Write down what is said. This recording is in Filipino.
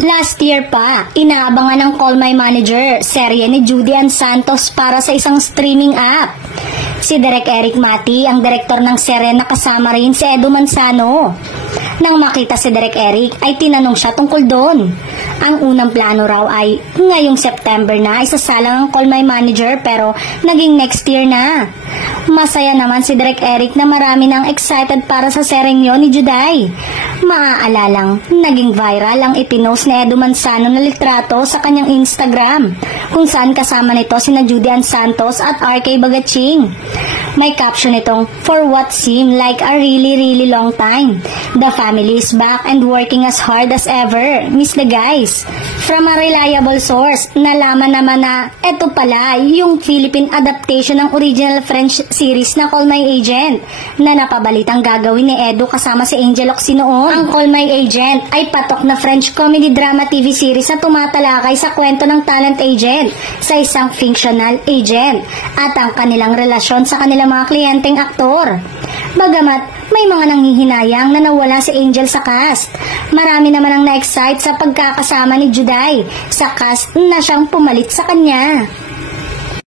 Last year pa, inaabangan ng Call My Manager, serye ni Judy Ann Santos para sa isang streaming app. Si Direk Eric Mati, ang direktor ng serye na kasama rin si Edu Manzano. Nang makita si Direk Eric ay tinanong siya tungkol doon. Ang unang plano raw ay ngayong September na isasalang ang Call My Manager pero naging next year na. Masaya naman si Direk Eric na marami nang excited para sa seryeng yon ni Juday. Maaalalang naging viral ang ipinost ni Edu Manzano na litrato sa kanyang Instagram kung saan kasama nito sina Judy Ann Santos at RK Bagaching. May caption itong, "For what seemed like a really long time, the family is back and working as hard as ever. Miss the guys." From a reliable source, nalaman naman na eto pala yung Philippine adaptation ng original French series na Call My Agent na napabalitang gagawin ni Edu kasama si Angel Locsin noon. Ang Call My Agent ay patok na French comedy drama TV series na tumatalakay sa kwento ng talent agent sa isang fictional agent at ang kanilang relasyon sa kanilang mga kliyenteng aktor. Bagamat may mga nanghihinayang na nawala si Angel sa cast, marami naman ang na-excite sa pagkakasama ni Juday sa cast na siyang pumalit sa kanya.